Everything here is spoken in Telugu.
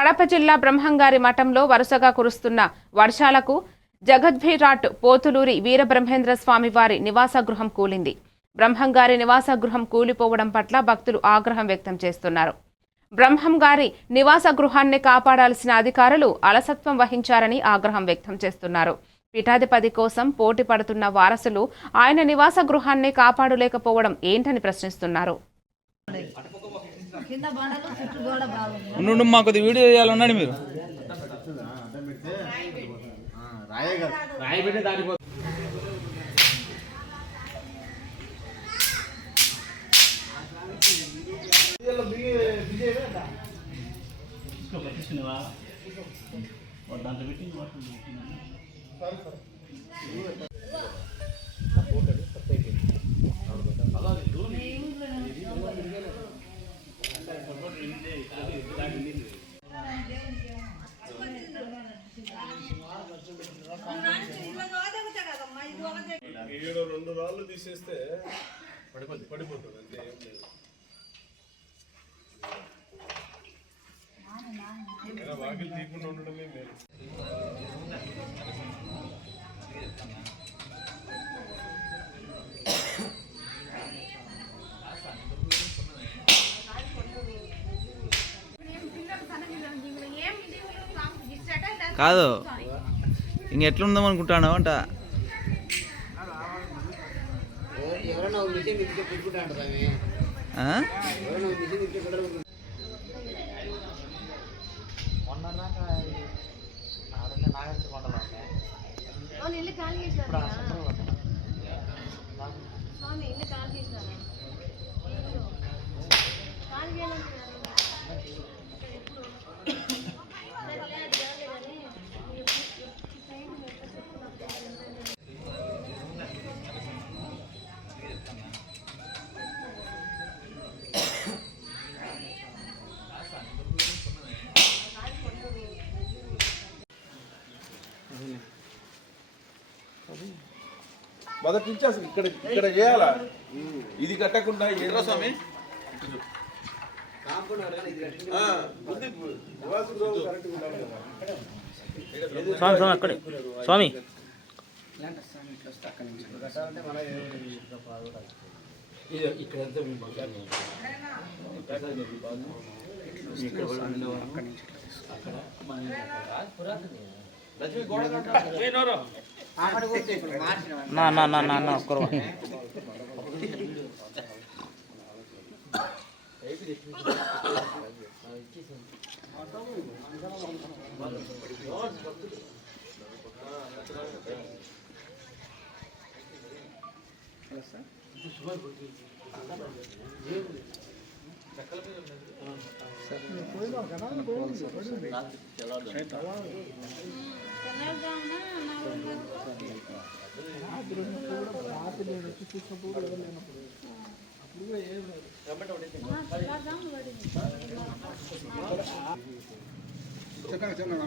కడప జిల్లా బ్రహ్మంగారి మఠంలో వరుసగా కురుస్తున్న వర్షాలకు జగద్భిరాట్ పోతులూరి వీరబ్రహ్మేంద్ర స్వామి వారి నివాస గృహం కూలింది. బ్రహ్మంగారి నివాస గృహం కూలిపోవడం పట్ల భక్తులు ఆగ్రహం వ్యక్తం చేస్తున్నారు. బ్రహ్మం గారి నివాస గృహాన్ని కాపాడాల్సిన అధికారులు అలసత్వం వహించారని ఆగ్రహం వ్యక్తం చేస్తున్నారు. పీఠాధిపతి కోసం పోటీ పడుతున్న వారసులు ఆయన నివాస గృహాన్ని కాపాడలేకపోవడం ఏంటని ప్రశ్నిస్తున్నారు. నుండి ఉండు మాకు కొద్ది వీడియో చేయాలన్నాడు మీరు. ఈడ రెండు రాళ్ళు తీసేస్తే పడిపోతుంది పడిపోతుంది అంతే ఏం లేదు. వాకిలు తీయకుండా ఉండడమే మేలు. కాదు. ఇంకెట్లుందాం అనుకుంటాను అంట? అవును ఇల్లు ఖాళీ చేసినారా మొదటి నుంచి అసలు ఇక్కడ ఇక్కడ చేయాలా? ఇది కట్టకుండా స్వామి. స్వామి స్వామి అక్కడే. స్వామి. మళ్ళీ না না না না না করব चला నా నా నా చెప్పండి చెప్పండి